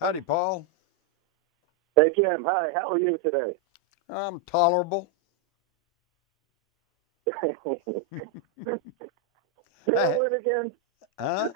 Howdy, Paul. Hey, Jim. Hi. How are you today? I'm tolerable. Say that Hey, word again. huh?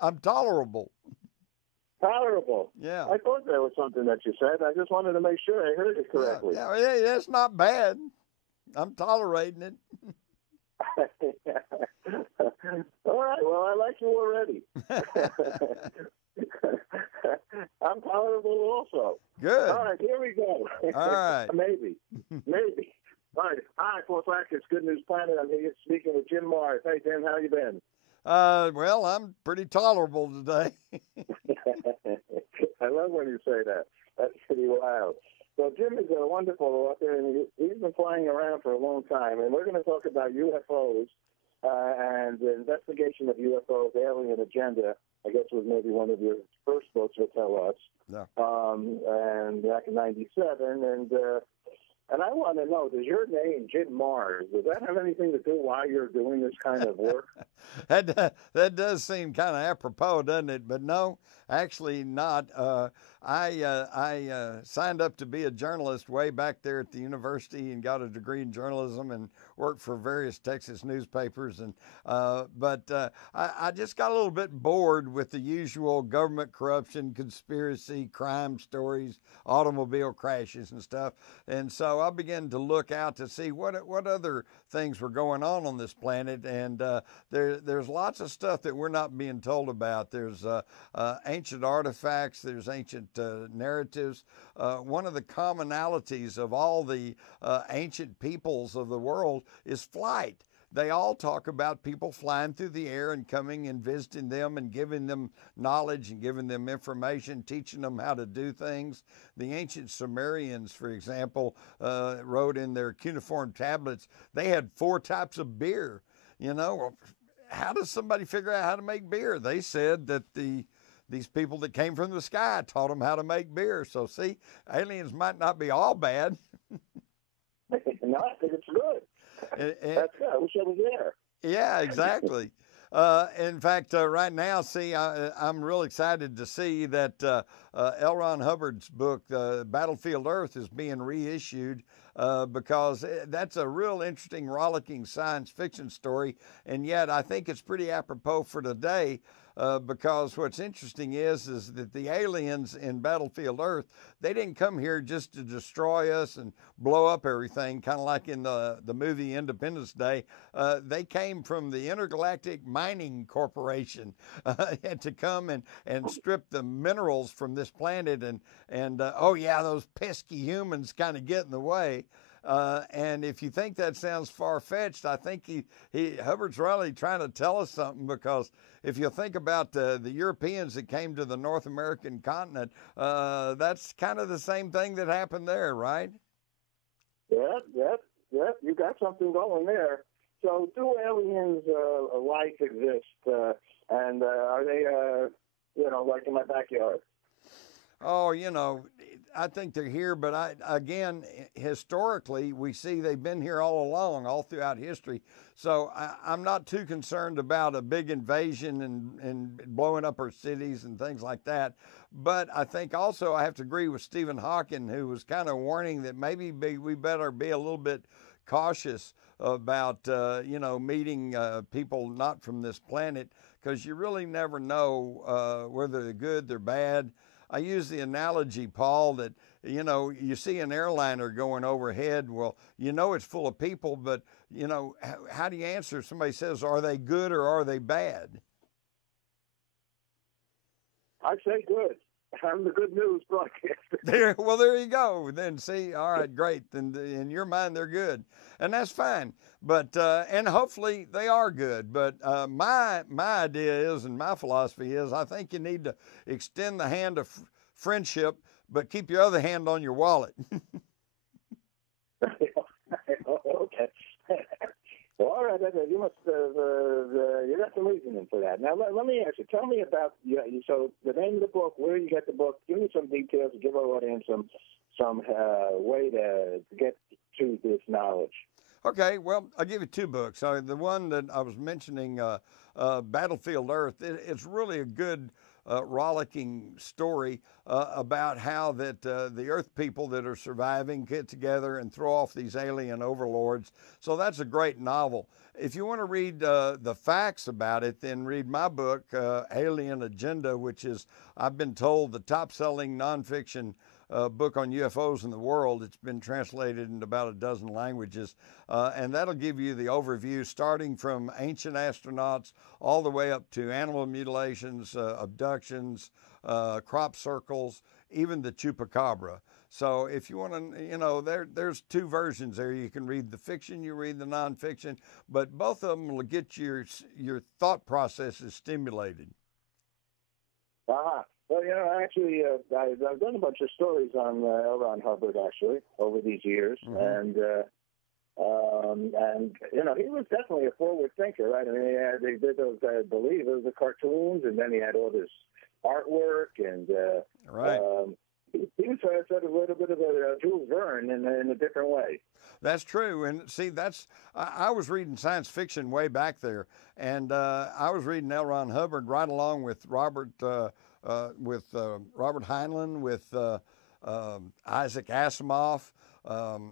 I'm tolerable. Tolerable. Yeah, I thought that was something that you said. I just wanted to make sure I heard it yeah, correctly. yeah. That's not bad. I'm tolerating it. All right. Well, I like you already. I'm tolerable also. Good. All right. Here we go. All right. Maybe. Maybe. All right. Hi, Fourth It's Good News Planet. I'm here speaking with Jim Mars. Hey, Jim. How you been? Well, I'm pretty tolerable today. I love when you say that. That's pretty wild. So Jim is a wonderful author, and he's been flying around for a long time. And we're going to talk about UFOs and the investigation of UFOs, alien agenda. I guess was maybe one of your first books to tell us. Yeah. And back in '97, and I want to know, does your name, Jim Mars, does that have anything to do why you're doing this kind of work? That does seem kind of apropos, doesn't it? But no, actually not. I signed up to be a journalist way back there at the university and got a degree in journalism and worked for various Texas newspapers. And I just got a little bit bored with the usual government corruption, conspiracy, crime stories, automobile crashes and stuff. And so I began to look out to see what other things were going on this planet. And there's lots of stuff that we're not being told about. There's ancient artifacts. There's ancient narratives. One of the commonalities of all the ancient peoples of the world is flight. They all talk about people flying through the air and coming and visiting them and giving them knowledge and giving them information, teaching them how to do things. The ancient Sumerians, for example, wrote in their cuneiform tablets, they had 4 types of beer. You know, how does somebody figure out how to make beer? They said that these people that came from the sky taught them how to make beer. So see, aliens might not be all bad. No, I think it's good. That's good. I wish I was there. Yeah, exactly. In fact, right now, see, I'm real excited to see that L. Ron Hubbard's book, Battlefield Earth, is being reissued because that's a real interesting, rollicking science fiction story. And yet I think it's pretty apropos for today. Because what's interesting is that the aliens in Battlefield Earth, they didn't come here just to destroy us and blow up everything, kind of like in the movie Independence Day. They came from the Intergalactic Mining Corporation to come and strip the minerals from this planet. And oh yeah, those pesky humans kind of get in the way. And if you think that sounds far-fetched, I think Hubbard's really trying to tell us something, because if you think about the Europeans that came to the North American continent, that's kind of the same thing that happened there, right? Yep. You got something going there. So do aliens life exist? And are they, like in my backyard? Oh, I think they're here, but again, historically, we see they've been here all along, all throughout history. So I'm not too concerned about a big invasion and blowing up our cities and things like that. But I think also I have to agree with Stephen Hawking, who was kind of warning that maybe we better be a little bit cautious about, meeting people not from this planet, because you really never know whether they're good, they're bad. I use the analogy, Paul, that, you see an airliner going overhead. Well, it's full of people, but, how do you answer if somebody says, are they good or are they bad? I'd say good. I'm the good news broadcaster. There you go. Then see, all right, great. Then in your mind, they're good, and that's fine. But and hopefully they are good. But my idea is, and my philosophy is, I think you need to extend the hand of friendship, but keep your other hand on your wallet. Okay. Well, all right. You must have, you got some reasoning for that. Now, let me ask you. Tell me about so the name of the book, where you get the book. Give me some details. Give our audience some way to get to this knowledge. Okay, well, I'll give you 2 books. The one that I was mentioning, Battlefield Earth, it's really a good rollicking story about how that the Earth people that are surviving get together and throw off these alien overlords. So that's a great novel. If you want to read the facts about it, then read my book, Alien Agenda, which is, I've been told, the top-selling nonfiction book on UFOs in the world. It's been translated into about a dozen languages, and that'll give you the overview, starting from ancient astronauts all the way up to animal mutilations, abductions, crop circles, even the chupacabra. So if you want to, there's two versions there. You can read the fiction, you read the nonfiction, but both of them will get your thought processes stimulated. Ah, well, actually, I've done a bunch of stories on L. Ron Hubbard, actually, over these years, and he was definitely a forward thinker, right? I mean, they did those, I believe, it was the cartoons, and then he had all this artwork, and right. He was sort of a little bit of a Jules Verne in a different way. That's true, and see, I was reading science fiction way back there, and I was reading L. Ron Hubbard right along with Robert Heinlein, with Isaac Asimov,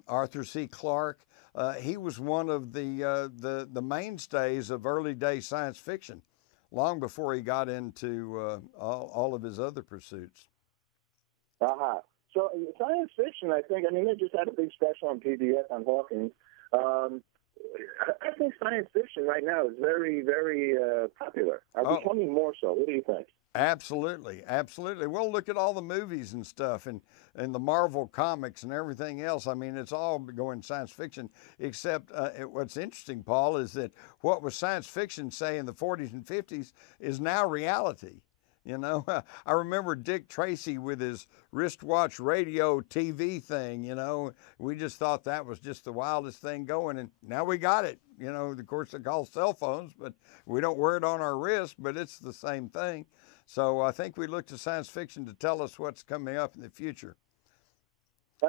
Arthur C. Clarke. He was one of the mainstays of early day science fiction, long before he got into all of his other pursuits. So science fiction, I think, they just had a big special on PBS on Hawking. I think science fiction right now is very, very popular. Becoming more so. What do you think? Absolutely, absolutely. Well, look at all the movies and stuff, and the Marvel comics and everything else. I mean, it's all going science fiction, except what's interesting, Paul, is that what was science fiction, say, in the 40s and 50s is now reality. I remember Dick Tracy with his wristwatch radio TV thing, we just thought that was just the wildest thing going. And now we got it, of course they're called cell phones, but we don't wear it on our wrist, but it's the same thing. So I think we look to science fiction to tell us what's coming up in the future.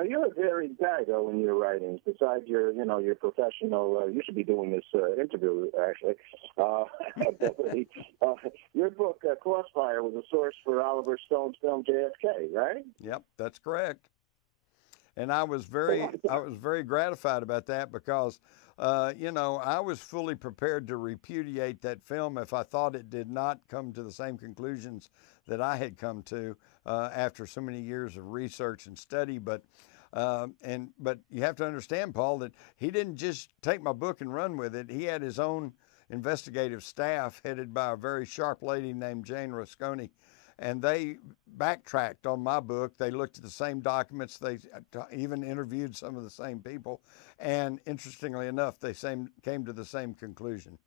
You're a varied guy, though, in your writings. Besides your professional, you should be doing this interview, actually. Your book, Crossfire, was a source for Oliver Stone's film JFK, right? Yep, that's correct. And I was very gratified about that because, I was fully prepared to repudiate that film if I thought it did not come to the same conclusions that I had come to after so many years of research and study. But you have to understand, Paul, that he didn't just take my book and run with it. He had his own investigative staff headed by a very sharp lady named Jane Rusconi, and they backtracked on my book. They looked at the same documents. They even interviewed some of the same people, and interestingly enough, they came to the same conclusion.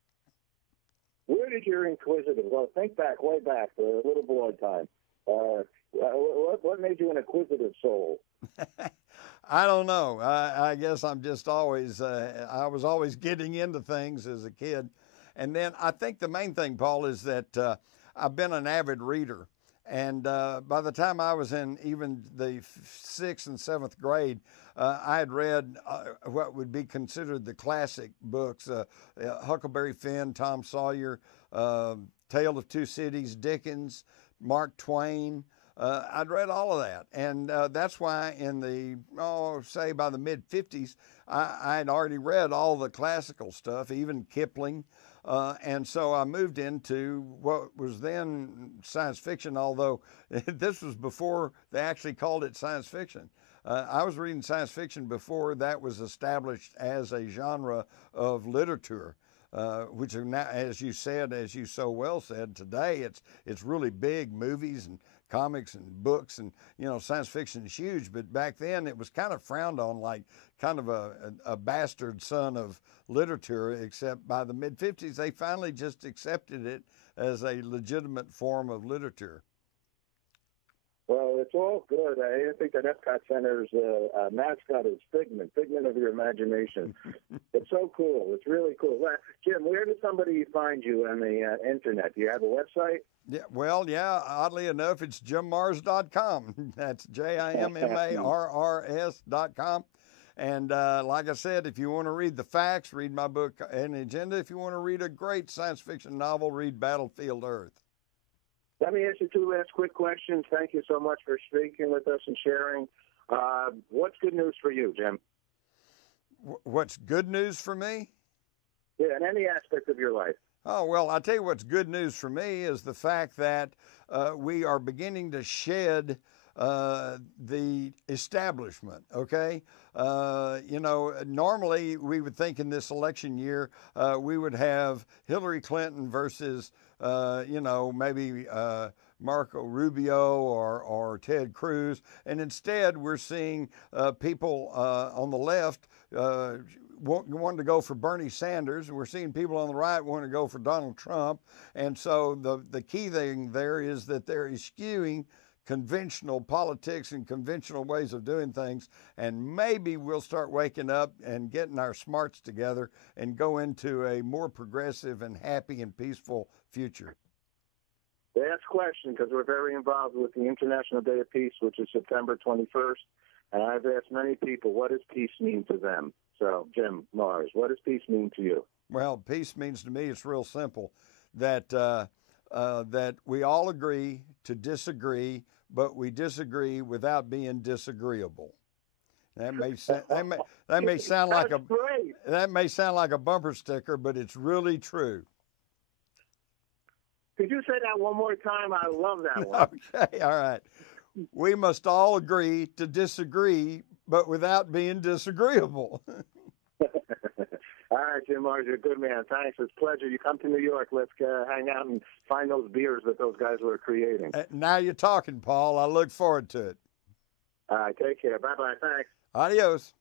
Where did your inquisitive? Well, think back, way back, the little boy time. What made you an inquisitive soul? I don't know. I guess I'm just always, I was always getting into things as a kid. And then I think the main thing, Paul, is that I've been an avid reader. And by the time I was in even the 6th and 7th grade, I had read what would be considered the classic books, Huckleberry Finn, Tom Sawyer, Tale of Two Cities, Dickens, Mark Twain. I'd read all of that. And that's why in say by the mid-50s, I had already read all the classical stuff, even Kipling. And so I moved into what was then science fiction, although this was before they actually called it science fiction. I was reading science fiction before that was established as a genre of literature, which are now, as you so well said, today it's really big, movies and comics and books, and science fiction is huge, but back then it was kind of frowned on, like kind of a bastard son of literature, except by the mid-50s they finally just accepted it as a legitimate form of literature. Well, it's all good. I think that Epcot Center's mascot is Figment of your imagination. It's so cool. It's really cool. Jim, where does somebody find you on the internet? Do you have a website? Yeah, oddly enough, it's jimmars.com. That's JIMMARRS.com. And like I said, if you want to read the facts, read my book, An Agenda. If you want to read a great science fiction novel, read Battlefield Earth. Let me ask you two last quick questions. Thank you so much for speaking with us and sharing. What's good news for you, Jim? What's good news for me? Yeah, in any aspect of your life. Oh, well, I'll tell you what's good news for me is the fact that we are beginning to shed the establishment, okay? Normally we would think in this election year we would have Hillary Clinton versus, maybe Marco Rubio or Ted Cruz, and instead we're seeing people on the left wanting to go for Bernie Sanders. We're seeing people on the right wanting to go for Donald Trump. And so the key thing there is that they're eschewing conventional politics and conventional ways of doing things. And maybe we'll start waking up and getting our smarts together and go into a more progressive and happy and peaceful future. Last question, because we're very involved with the International Day of Peace, which is September 21st. And I've asked many people, what does peace mean to them? So, Jim Mars, what does peace mean to you? Well, peace means to me, it's real simple, that that we all agree to disagree, but we disagree without being disagreeable. That may sound like a bumper sticker, but it's really true. Could you say that one more time? I love that one. Okay, all right. We must all agree to disagree, but without being disagreeable. All right, Jim Mars, you're a good man. Thanks. It's a pleasure. You come to New York. Let's hang out and find those beers that those guys were creating. Now you're talking, Paul. I look forward to it. All right, take care. Bye-bye. Thanks. Adios.